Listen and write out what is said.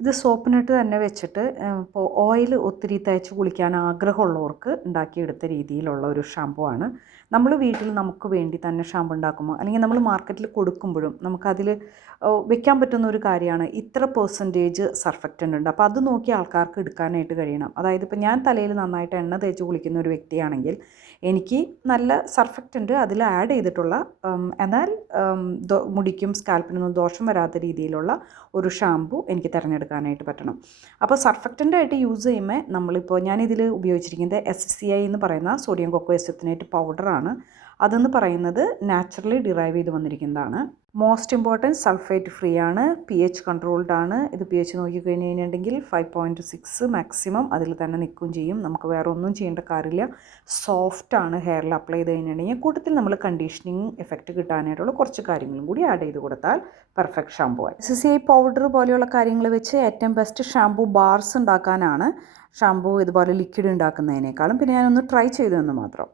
ഇത് സോപ്പിനിട്ട് തന്നെ വെച്ചിട്ട് ഇപ്പോൾ ഓയിൽ ഒത്തിരി തേച്ച് കുളിക്കാൻ ആഗ്രഹമുള്ളവർക്ക് ഉണ്ടാക്കിയെടുത്ത രീതിയിലുള്ള ഒരു ഷാമ്പു ആണ്. നമ്മൾ വീട്ടിൽ നമുക്ക് വേണ്ടി തന്നെ ഷാമ്പു ഉണ്ടാക്കുമ്പോൾ അല്ലെങ്കിൽ നമ്മൾ മാർക്കറ്റിൽ കൊടുക്കുമ്പോഴും നമുക്കതിൽ വെക്കാൻ പറ്റുന്ന ഒരു കാര്യമാണ് ഇത്ര പെർസെൻറ്റേജ് സർഫക്റ്റൻ്റ് ഉണ്ട്. അപ്പോൾ അത് നോക്കി ആൾക്കാർക്ക് എടുക്കാനായിട്ട് കഴിയണം. അതായത് ഇപ്പോൾ ഞാൻ തലയിൽ നന്നായിട്ട് എണ്ണ തേച്ച് കുളിക്കുന്ന ഒരു വ്യക്തിയാണെങ്കിൽ എനിക്ക് നല്ല സർഫക്റ്റൻ്റ് അതിൽ ആഡ് ചെയ്തിട്ടുള്ള എന്നാൽ മുടിക്കും സ്കാൽപ്പിനൊന്നും ദോഷം വരാത്ത രീതിയിലുള്ള ഒരു ഷാമ്പു എനിക്ക് തിരഞ്ഞെടുക്കാനായിട്ട് പറ്റണം. അപ്പോൾ സർഫക്റ്റൻ്റായിട്ട് യൂസ് ചെയ്യുമ്പോൾ നമ്മളിപ്പോൾ ഞാനിതിൽ ഉപയോഗിച്ചിരിക്കുന്നത് SCI എന്ന് പറയുന്ന സോഡിയം കൊക്കോ എസിത്തിനേറ്റ് പൗഡറാണ്. അതെന്ന് പറയുന്നത് നാച്ചുറലി ഡിറൈവ് ചെയ്ത് വന്നിരിക്കുന്നതാണ്. മോസ്റ്റ് ഇമ്പോർട്ടൻറ്റ് സൾഫേറ്റ് ഫ്രീ ആണ്, pH കൺട്രോൾഡ് ആണ്. ഇത് pH നോക്കിക്കഴിഞ്ഞിട്ടുണ്ടെങ്കിൽ 5.6 മാക്സിമം അതിൽ തന്നെ നിൽക്കുകയും ചെയ്യും. നമുക്ക് വേറെ ഒന്നും ചെയ്യേണ്ട കാര്യമില്ല. സോഫ്റ്റാണ് ഹെയറിൽ അപ്ലൈ ചെയ്ത് കഴിഞ്ഞിട്ടുണ്ടെങ്കിൽ. കൂട്ടത്തിൽ നമ്മൾ കണ്ടീഷനിങ് എഫക്റ്റ് കിട്ടാനായിട്ടുള്ള കുറച്ച് കാര്യങ്ങളും കൂടി ആഡ് ചെയ്ത് കൊടുത്താൽ പെർഫെക്റ്റ് ഷാമ്പു ആയി. SCI പൗഡർ പോലെയുള്ള കാര്യങ്ങൾ വെച്ച് ഏറ്റവും ബെസ്റ്റ് ഷാമ്പു ബാർസ് ഉണ്ടാക്കാനാണ് ഷാമ്പു ഇതുപോലെ ലിക്വിഡ് ഉണ്ടാക്കുന്നതിനേക്കാളും. പിന്നെ ഞാനൊന്ന് ട്രൈ ചെയ്തതെന്ന് മാത്രം.